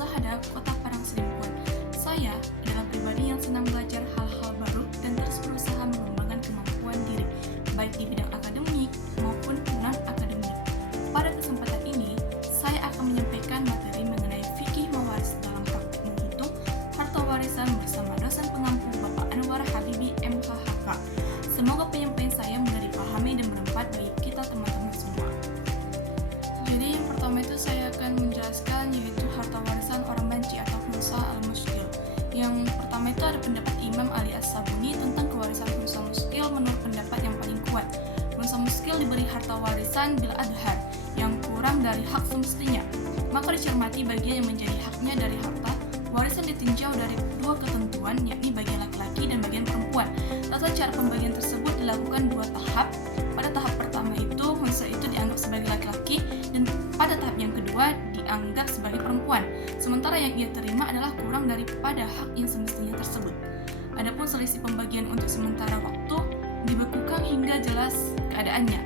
Selahada, Kota Padang Sidempuan. Saya adalah pribadi yang senang belajar hal-hal baru dan terus berusaha mengembangkan kemampuan diri, baik di bidang akademik maupun non-akademik. Pada kesempatan ini, saya akan menyampaikan materi mengenai fikih mewaris dalam praktik menghitung harta warisan bersama dosen pengampu Bapak Anwar Habibi MHHK. Semoga penyampaian saya mudah dipahami dan bermanfaat bagi kita teman-teman semua. Jadi yang pertama itu saya akan menjelaskan yaitu harta warisan orang banci atau khunsa al-muskil. Yang pertama itu ada pendapat Imam Ali As-Sabuni tentang kewarisan khunsa muskil menurut pendapat yang paling kuat. Khunsa muskil diberi harta warisan bil adhar yang kurang dari hak semestinya. Maka dicermati bagian yang menjadi haknya dari harta warisan ditinjau dari dua ketentuan, yakni bagian laki-laki dan bagian perempuan. Tata cara pembagian tersebut dilakukan dua tahap. Pada tahap pertama itu, khunsa itu dianggap sebagai laki-laki dan pada tahap yang kedua dianggap sebagai perempuan. Sementara yang ia terima adalah kurang daripada hak yang semestinya tersebut. Adapun selisih pembagian untuk sementara waktu dibekukan hingga jelas keadaannya.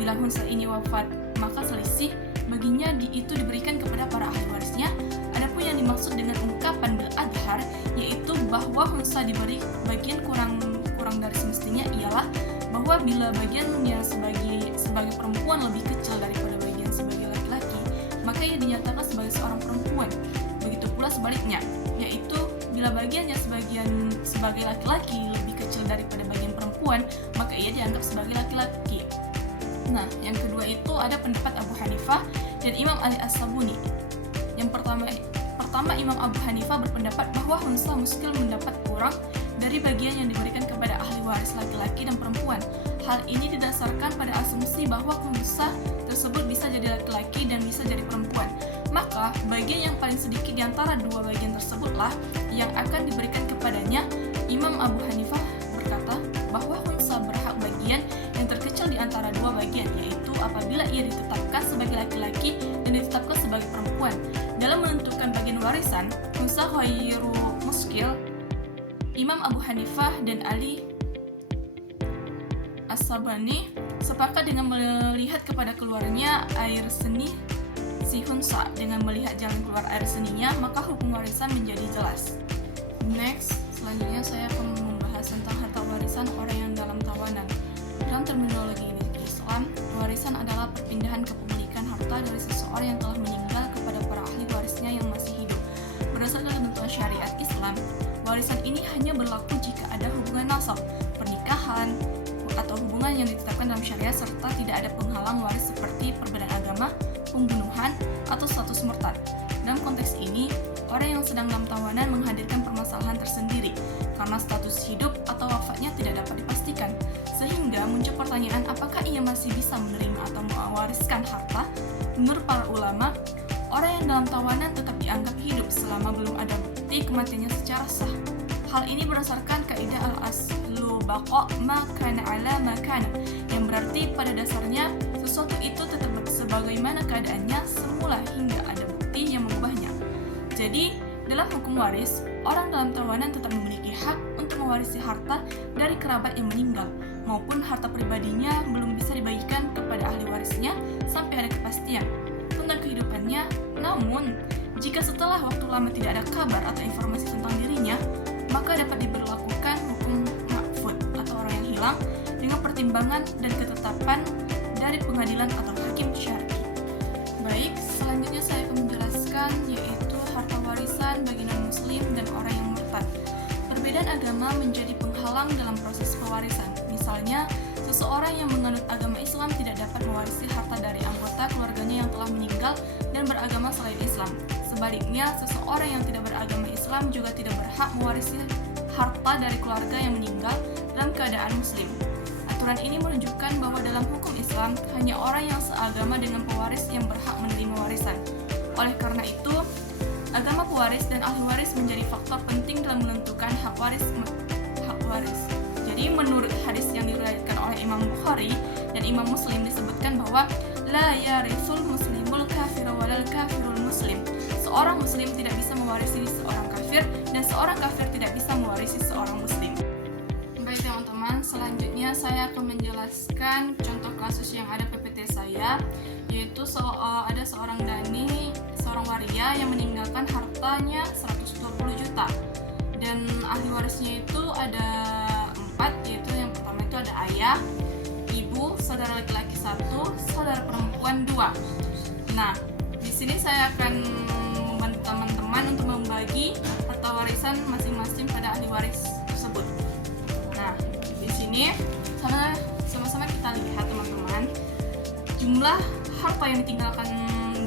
Bila khunsa ini wafat, maka selisih baginya itu diberikan kepada para ahli warisnya. Adapun yang dimaksud dengan ungkapan bil adhar yaitu bahwa khunsa diberi bagian kurang dari semestinya ialah bahwa bila bagian yang sebagai perempuan lebih kecil daripada bagian sebagai laki-laki, maka ia dinyatakan sebagai seorang perempuan. Begitu pula sebaliknya, yaitu bila bagiannya sebagai laki-laki lebih kecil daripada bagian perempuan, maka ia dianggap sebagai laki-laki. Nah, yang kedua itu ada pendapat Abu Hanifah dan Imam Ali As-Sabuni. Yang pertama Imam Abu Hanifah berpendapat bahwa khunsa muskil mendapat kurang dari bagian yang diberikan kepada ahli waris laki-laki dan perempuan. Hal ini didasarkan pada asumsi bahwa khunsa tersebut bisa jadi laki-laki dan bisa jadi perempuan. Maka, bagian yang paling sedikit di antara dua bagian tersebutlah yang akan diberikan kepadanya. Imam Abu Hanifah berkata bahwa khunsa berhak bagian yang terkecil di antara dua bagian, yaitu apabila ia ditetapkan sebagai laki-laki dan ditetapkan sebagai perempuan. Dalam menentukan bagian warisan, khunsa ghairu muskil, Imam Abu Hanifah dan Ali As-Sabani sepakat dengan melihat kepada keluarnya air seni si khunsa. Dengan melihat jalan keluar air seninya, maka hukum warisan menjadi jelas. Next, selanjutnya saya akan membahas tentang harta warisan orang yang dalam tawanan. Dalam terminologi Islam, warisan adalah perpindahan kepemilikan harta dari seseorang yang telah meninggal kepada para ahli warisnya yang masih hidup. Berdasarkan ketentuan syariat Islam, warisan ini hanya berlaku jika ada hubungan nasab, pernikahan, atau hubungan yang ditetapkan dalam syariat serta tidak ada penghalang waris seperti perbedaan agama, pembunuhan, atau status murtad. Dalam konteks ini, orang yang sedang dalam tawanan menghadirkan permasalahan tersendiri karena status hidup atau wafatnya tidak dapat dipastikan, sehingga muncul pertanyaan apakah ia masih bisa menerima atau mewariskan harta. Menurut para ulama, orang yang dalam tawanan tetap dianggap hidup selama belum ada bukti kematiannya secara sah. Hal ini berdasarkan kaidah al-aslu baqa' ma kana ala ma kana, yang berarti pada dasarnya sesuatu itu tetap sebagaimana keadaannya semula hingga ada bukti yang mengubahnya. Jadi, dalam hukum waris, orang dalam tawanan tetap memiliki hak untuk mewarisi harta dari kerabat yang meninggal, maupun harta pribadinya belum bisa dibagikan kepada ahli warisnya sampai ada kepastian tentang kehidupannya. Namun, jika setelah waktu lama tidak ada kabar atau informasi tentang dirinya, maka dapat diberlakukan hukum ma'fud atau orang yang hilang dengan pertimbangan dan ketetapan dari pengadilan atau hakim syar'i. Baik, selanjutnya saya akan menjelaskan yaitu harta warisan bagi non-muslim dan orang yang murtad. Perbedaan agama menjadi penghalang dalam proses pewarisan. Misalnya, seseorang yang menganut agama Islam tidak dapat mewarisi harta dari anggota keluarganya yang telah meninggal dan beragama selain Islam. Sebaliknya, seseorang yang tidak beragama Islam juga tidak berhak mewarisi harta dari keluarga yang meninggal dalam keadaan muslim. Aturan ini menunjukkan bahwa dalam hukum Islam, hanya orang yang seagama dengan pewaris yang berhak menerima warisan. Oleh karena itu, agama pewaris dan ahli waris menjadi faktor penting dalam menentukan hak waris. Jadi, menurut hadis yang diriwayatkan oleh Imam Bukhari dan Imam Muslim disebutkan bahwa la yarithul muslimul kafir walal kafirul muslim. Seorang muslim tidak bisa mewarisi seorang kafir dan seorang kafir tidak bisa mewarisi seorang muslim. Baik teman-teman, selanjutnya saya akan menjelaskan contoh kasus yang ada PPT saya, yaitu ada seorang Dani, seorang waria yang meninggalkan hartanya 120 juta dan ahli warisnya itu ada 4, yaitu yang pertama itu ada ayah, ibu, saudara laki-laki 1, saudara perempuan 2. Nah, di sini saya akan membantu teman-teman untuk membagi harta warisan masing-masing pada ahli waris tersebut. Nah, di sini sama-sama kita lihat teman-teman, jumlah harta yang ditinggalkan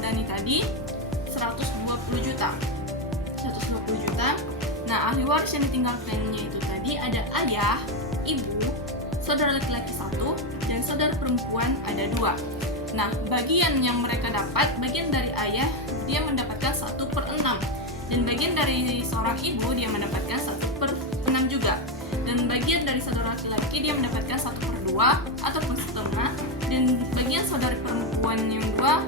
Dani tadi 120 juta. Nah, ahli waris yang ditinggalkannya itu tadi ada ayah, ibu, saudara laki-laki 1, dan saudara perempuan ada 2. Nah, bagian yang mereka dapat, bagian dari ayah dia mendapatkan 1/6, dan bagian dari seorang ibu dia mendapatkan 1/6 juga, dan bagian dari saudara laki-laki dia mendapatkan 1/2 ataupun setengah, dan bagian saudara perempuan yang 2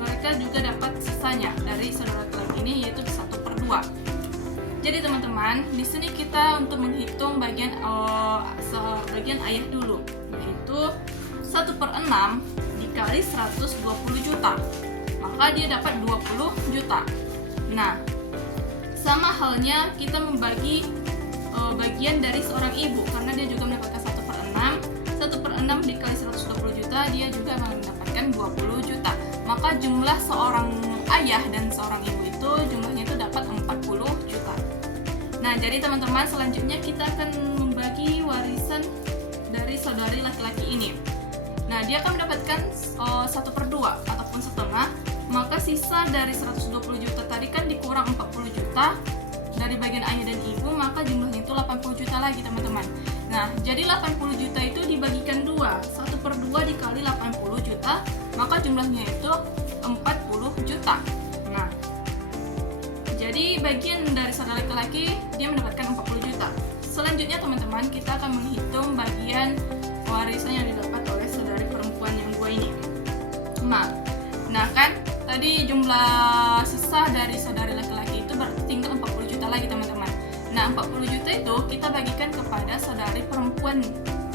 mereka juga dapat sisanya dari saudara laki-laki ini, yaitu 1/2. Jadi teman-teman, di sini kita untuk menghitung bagian ayah dulu, yaitu 1/6 dikali 120 juta, maka dia dapat 20 juta. Nah, sama halnya kita membagi bagian dari seorang ibu, karena dia juga mendapatkan 1/6. 1/6 dikali 120 juta, dia juga mendapatkan 20 juta. Maka jumlah seorang ayah dan seorang ibu itu jumlahnya itu dapat 40 juta. Nah, jadi teman-teman, selanjutnya kita akan membagi warisan dari saudari laki-laki ini. Nah, dia akan mendapatkan 1/2 ataupun setengah, maka sisa dari 120 juta tadi kan dikurang 40 juta dari bagian ayah dan ibu, maka jumlahnya itu 80 juta lagi teman-teman. Nah, jadi 80 juta itu dibagikan 2, 1/2 dikali 80 juta, maka jumlahnya itu 40 juta. Nah, jadi bagian dari saudara laki-laki dia mendapatkan 40 juta. Selanjutnya teman-teman, kita akan menghitung bagian warisan yang didapat oleh saudari perempuan yang 2 ini. Nah kan tadi jumlah sisa dari saudari laki-laki itu tinggal 40 juta lagi teman-teman. Nah, 40 juta itu kita bagikan kepada saudari perempuan.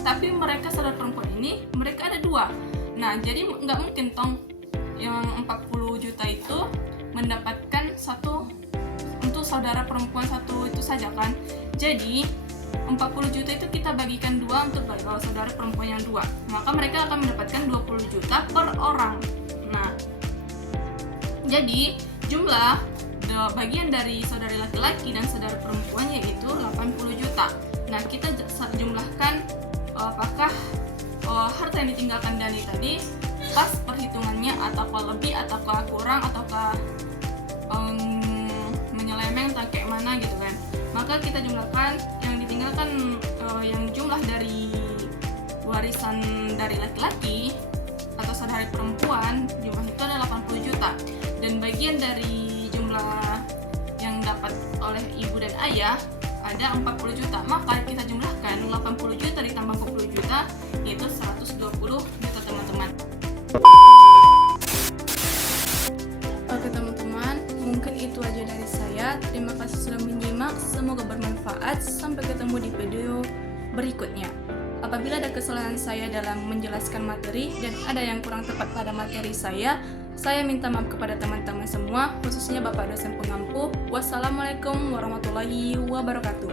Tapi mereka saudara perempuan ini mereka ada 2. Nah, jadi nggak mungkin yang 40 juta itu mendapatkan satu untuk saudara perempuan 1 itu saja kan. Jadi 40 juta itu kita bagikan 2 untuk saudara perempuan yang 2, maka mereka akan mendapatkan 20 juta per orang. Nah, jadi jumlah bagian dari saudari laki-laki dan saudara perempuan yaitu 80 juta. Nah, kita jumlahkan apakah harta yang ditinggalkan Dani tadi pas perhitungannya, ataukah lebih, ataukah kurang, ataukah menyelemeng atau kayak mana gitu kan. Maka kita jumlahkan yang ditinggalkan, yang jumlah dari warisan dari laki-laki atau saudari perempuan jumlah itu adalah 80 juta, dan bagian dari jumlah yang dapat oleh ibu dan ayah ada 40 juta. Maka kita jumlahkan 80 juta ditambah 40 juta yaitu 120 juta teman-teman. Oke teman-teman, mungkin itu aja dari saya. Terima kasih sudah menyimak, semoga bermanfaat. Sampai ketemu di video berikutnya. Apabila ada kesalahan saya dalam menjelaskan materi dan ada yang kurang tepat pada materi saya minta maaf kepada teman-teman semua, khususnya Bapak dosen pengampu. Wassalamualaikum warahmatullahi wabarakatuh.